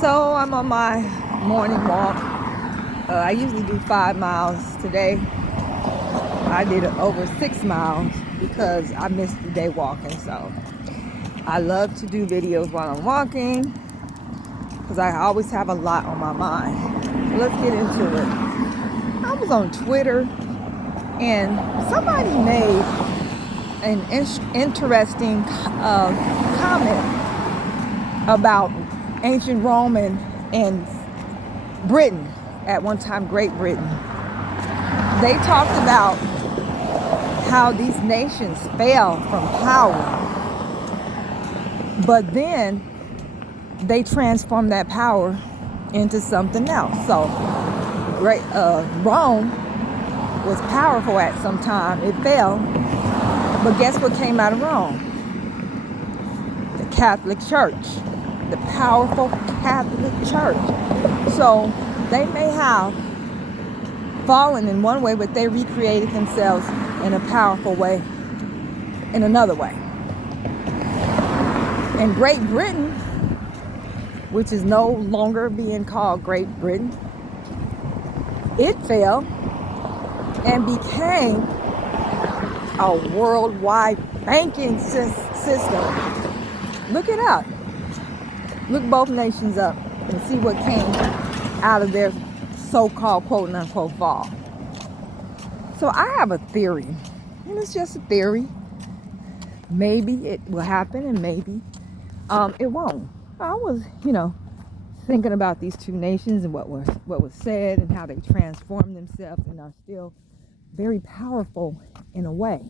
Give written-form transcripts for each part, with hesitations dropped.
So I'm on my morning walk. I usually do 5 miles. Today I did over 6 miles because I missed the day walking. So I love to do videos while I'm walking because I always have a lot on my mind. So let's get into it. I was on Twitter and somebody made an interesting comment about ancient Rome and Britain, at one time Great Britain. They talked about how these nations fell from power, but then they transformed that power into something else. So Rome was powerful at some time. It fell, but guess what came out of Rome? The Catholic Church, the powerful Catholic Church. So they may have fallen in one way, but they recreated themselves in a powerful way in another way. And Great Britain, which is no longer being called Great Britain, it fell and became a worldwide banking system. Look it up. Look both nations up and see what came out of their so-called quote-unquote fall. So I have a theory, and it's just a theory. Maybe it will happen and maybe it won't. I was, thinking about these two nations and what was said and how they transformed themselves and are still very powerful in a way.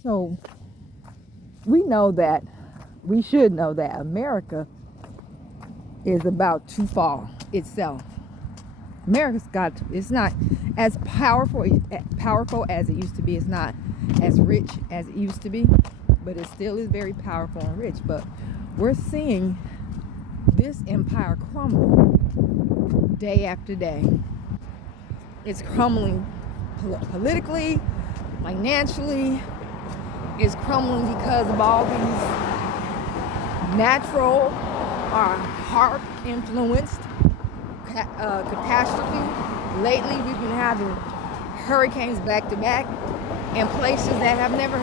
So we should know that America is about to fall itself. It's not as powerful as it used to be. It's not as rich as it used to be, but it still is very powerful and rich. But we're seeing this empire crumble day after day. It's crumbling politically, financially. It's crumbling because of all these natural or heart influenced catastrophe. Lately we've been having hurricanes back to back in places that have never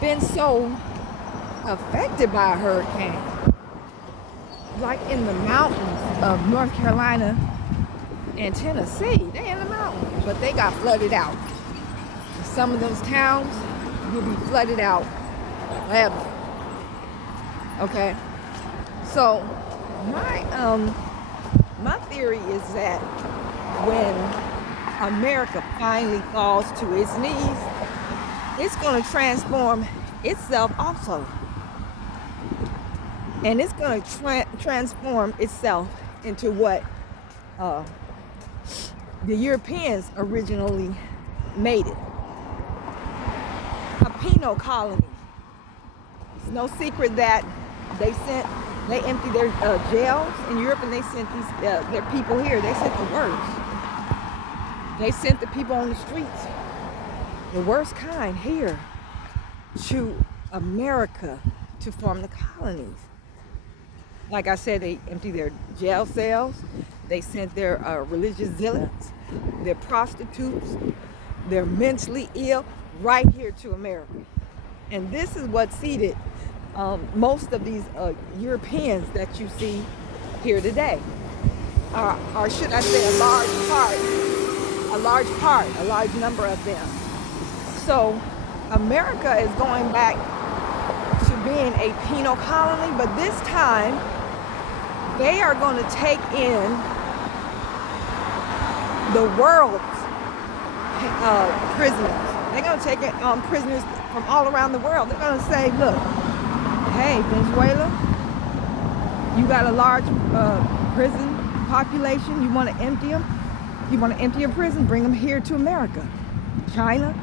been so affected by a hurricane, like in the mountains of North Carolina and Tennessee. They're in the mountains, but they got flooded out. Some of those towns will be flooded out forever. Okay, so my theory is that when America finally falls to its knees, it's going to transform itself also. And it's going to transform itself into what the Europeans originally made it. A penal colony. It's no secret that they emptied their jails in Europe, and they sent their people here. They sent the worst. They sent the people on the streets, the worst kind, here to America to form the colonies. Like I said, they emptied their jail cells. They sent their religious zealots, their prostitutes, their mentally ill right here to America. And this is what seeded most of these Europeans that you see here today, or should I say a large number of them. So America is going back to being a penal colony, but this time they are going to take in the world's prisoners. They're going to take in prisoners from all around the world. They're going to say, look, hey, Venezuela, you got a large prison population. You want to empty them? You want to empty your prison? Bring them here to America. China,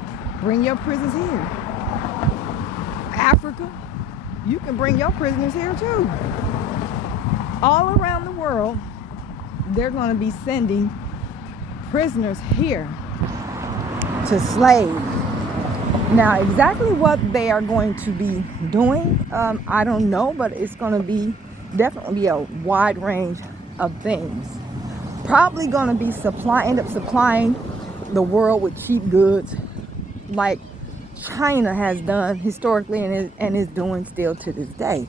bring your prisons here. Africa, you can bring your prisoners here too. All around the world, they're going to be sending prisoners here to slave. Now, exactly what they are going to be doing, I don't know, but it's going to be definitely be a wide range of things. Probably going to be end up supplying the world with cheap goods like China has done historically and is doing still to this day.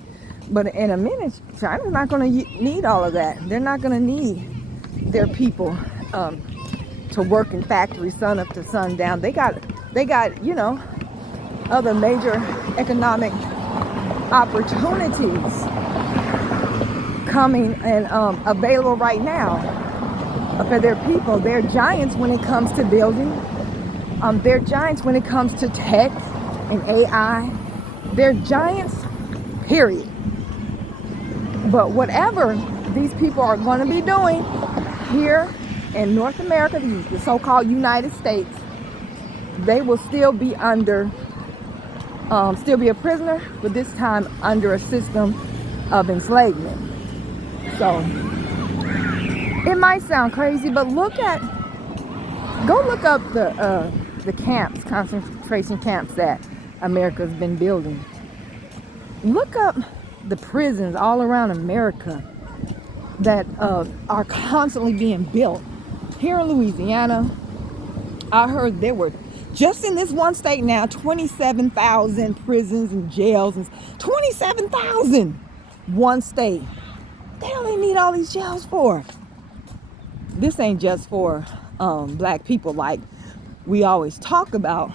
But in a minute, China's not going to need all of that. They're not going to need their people to work in factories sun up to sundown. They got other major economic opportunities coming and available right now for their people. They're giants when it comes to building. They're giants when it comes to tech and AI. They're giants, period. But whatever these people are going to be doing here in North America, the so-called United States, they will still be still be a prisoner, but this time under a system of enslavement. So it might sound crazy, but go look up the camps, concentration camps that America's been building. Look up the prisons all around America that are constantly being built. Here in Louisiana, I heard there were, just in this one state now, 27,000 prisons and jails. 27,000! One state. They don't need all these jails for. This ain't just for black people like we always talk about.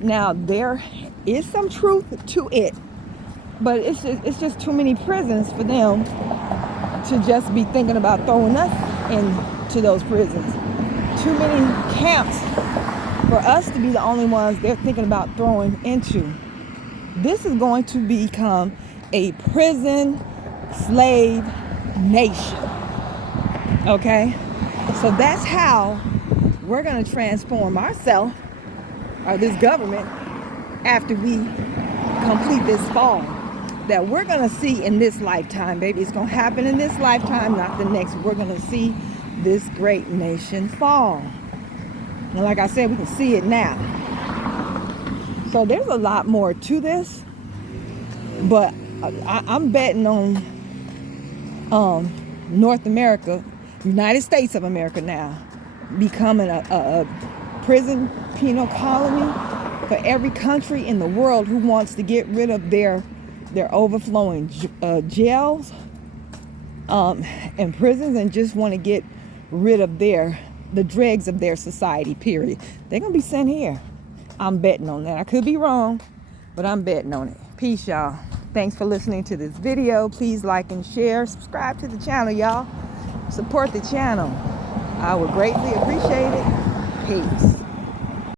Now, there is some truth to it, but it's just too many prisons for them to just be thinking about throwing us into those prisons. Too many camps for us to be the only ones they're thinking about throwing into. This is going to become a prison slave nation. Okay? So that's how we're going to transform ourselves, or this government, after we complete this fall. That we're going to see in this lifetime, baby. It's going to happen in this lifetime, not the next. We're going to see this great nation fall. And like I said, we can see it now. So there's a lot more to this. But I'm betting on North America, United States of America now, becoming a prison penal colony for every country in the world who wants to get rid of their overflowing jails and prisons, and just want to get rid of the dregs of their society, period. They're going to be sent here. I'm betting on that. I could be wrong, but I'm betting on it. Peace, y'all. Thanks for listening to this video. Please like and share. Subscribe to the channel, y'all. Support the channel. I would greatly appreciate it. Peace.